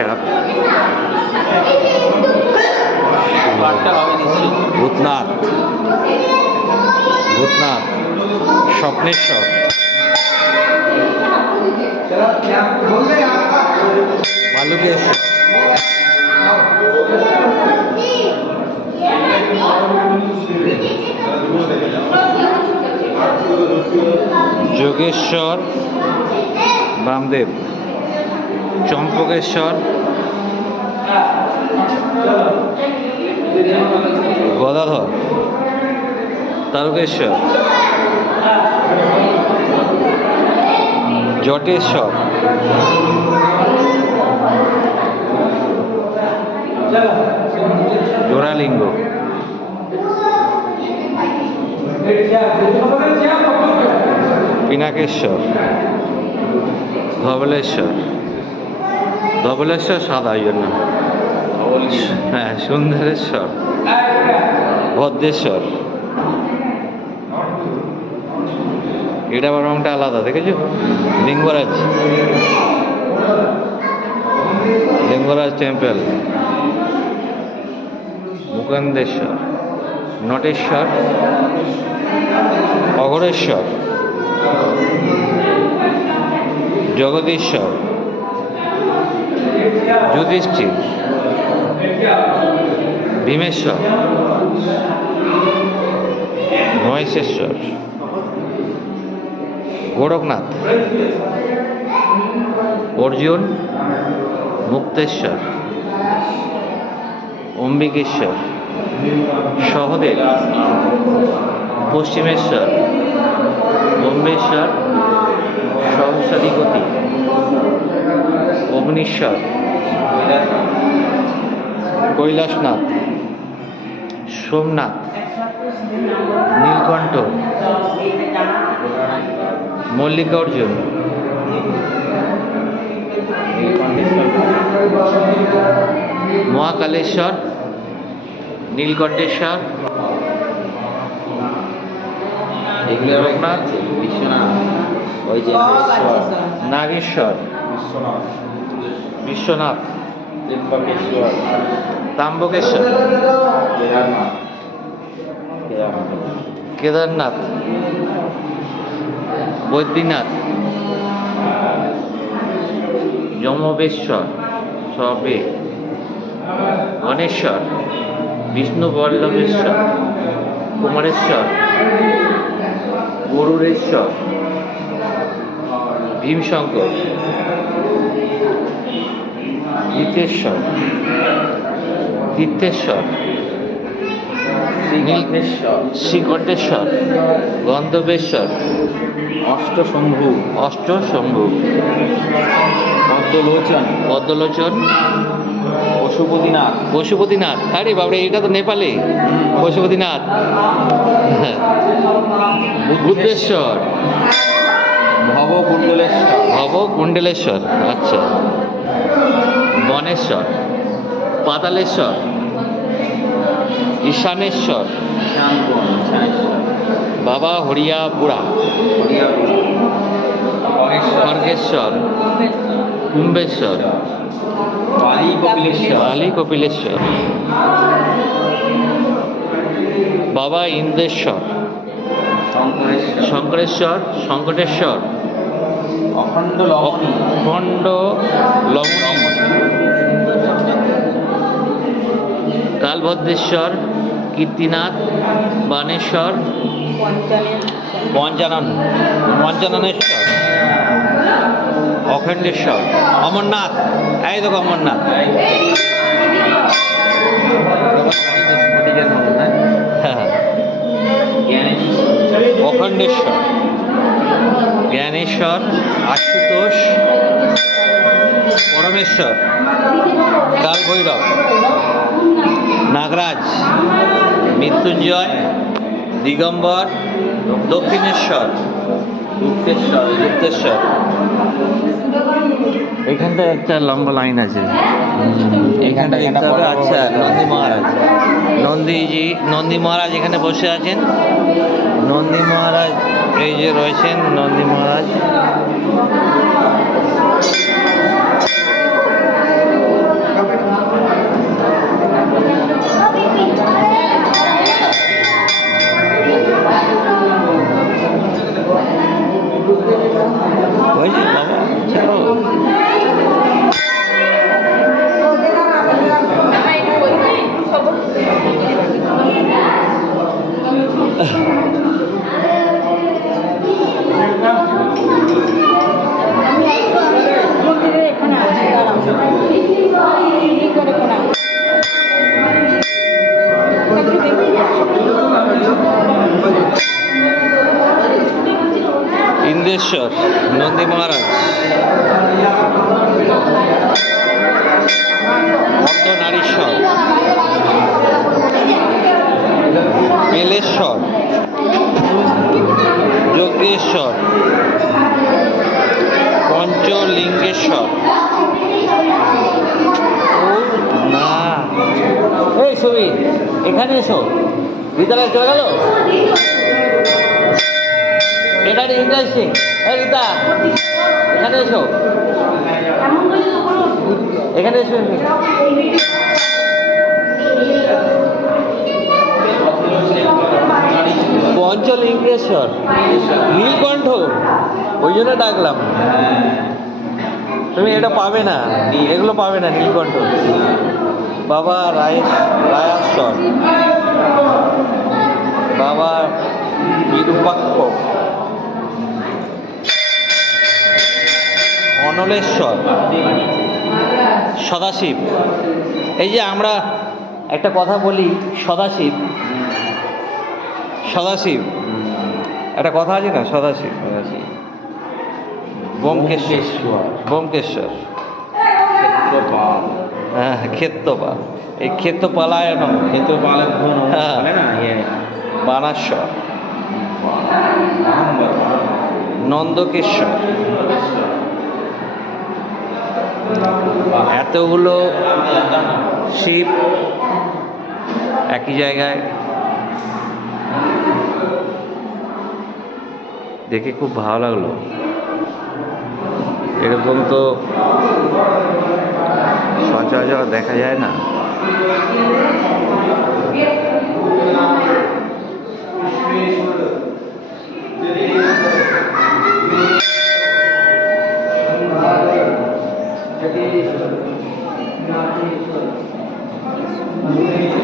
সাপ, ভূতনাথ, ভূতনাথ, স্বপ্নেশ্বর, বালুকেশ্বর, যোগেশ্বর, বামদেব, চম্পকেশ্বর, গদাধর, তারকেশ্বর, জটেশ্বর, জোড়ালিঙ্গ, পিনাকেশ্বর, ধবলেশ্বর, ধবলেশ্বর সাদা ওই জন্য, হ্যাঁ, সুন্দরেশ্বর, ভদ্রেশ্বর, এটা আবার রংটা আলাদা, দেখেছো? লিঙ্গরাজ, লিঙ্গরাজ টেম্পল, মুকুন্দেশ্বর, নটেশ্বর, অঘরেশ্বর, জগদীশ্বর, যুধিষ্ঠির, ভীমেশ্বর, মহেশেশ্বর, গোরখনাথ, অর্জুন, মুক্তেশ্বর, অম্বিকেশ্বর, সহদেব, পশ্চিমেশ্বর, ব্রহ্মেশ্বর, সহস্রাধিপতি, অগ্নিশ্বর, কৈলাসনাথ, সোমনাথ, নীলকণ্ঠ, মল্লিকার্জুন, মহাকালেশ্বর, নীলকণ্ঠেশ্বর, লোকনাথ, বিশ্বনাথ, নাগেশ্বর, বিশ্বনাথ, তাম্বকেশ্বর, কেদারনাথ, বৈদ্যনাথ, যমবেশ্বর, সবে, গণেশ্বর, বিষ্ণু বল্লভেশ্বর, কুমারেশ্বর, গরুড়েশ্বর, ভীমশঙ্কর, গীতেশ্বর, তীর্থেশ্বর, শ্রীকণ্ঠেশ্বর, গন্ধবেশ্বর, অষ্টশম্ভু, অষ্টশম্ভু, পদ্মলোচন, পদ্মলোচন, পশুপতিনাথ, পশুপতিনাথ, আরে বাবরে এটা তো নেপালে, পশুপতিনাথ, বুদ্ধেশ্বর, ভবকুণ্ডলেশ্বর, ভবকুণ্ডলেশ্বর, আচ্ছা, বনেশ্বর, পাতালেশ্বর, ঈশানেশ্বর, বাবা হরিয়াপুরা, খড়গেশ্বর, কুম্ভেশ্বর, বালি কপিলেশ্বর, বাবা ইন্দ্রেশ্বর, শঙ্করেশ্বর, সংকটেশ্বর, অখণ্ড লমনী, কালভদ্রেশ্বর, কীর্তিনাথ, বানেশ্বর, পঞ্চাননেশ্বর, অখণ্ডেশ্বর, অমরনাথ, এই দেখো অমরনাথ, অখণ্ডেশ্বর, জ্ঞানেশ্বর, আশুতোষ, পরমেশ্বর, কালভৈরব, নাগরাজ, মৃত্যুঞ্জয়, দিগম্বর, দক্ষিণেশ্বর, গুপ্তেশ্বর। এখানটা একটা লম্বা লাইন আছে, এখানটা দেখতে হবে। আচ্ছা, নন্দী মহারাজ, নন্দী মহারাজ এখানে বসে আছেন। নন্দী মহারাজ এই যে রয়েছেন, নন্দী মহারাজ। বেলেশ্বর, যোগেশ্বর, পঞ্চলিঙ্গেশ্বর। ও না, এই ছবি এখানে এসো, বিদ্যালয়ে চলে গেল। এটা ইন্টারেস্টিং। রীতা এখানে এসো, এখানে এসো। পঞ্চলিঙ্গেশ্বর, নীলকণ্ঠ, ওই জন্য ডাকলাম। তুমি এটা পাবে না, এগুলো পাবে না। নীলকণ্ঠ, বাবা রায়েশ্বর, বাবা বিরূপাক্ষ, অনলেশ্বর, সদাশিব। এই যে আমরা একটা কথা বলি, সদাশিব, সদাশিব একটা কথা আছে না, সদাশিব। ব্যোমকেশ্বর, ব্যোমকেশ্বর, হ্যাঁ ক্ষেত্রপাল, এই ক্ষেত্রপালায়ন, হ্যাঁ বানাশ্বর, নন্দকেশ্বর। এতগুলো শিব একই জায়গায়, দেখে খুব ভালো লাগলো। এরকম তো সচরাচর দেখা যায় না।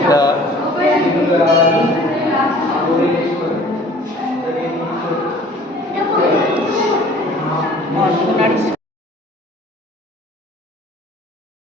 এটা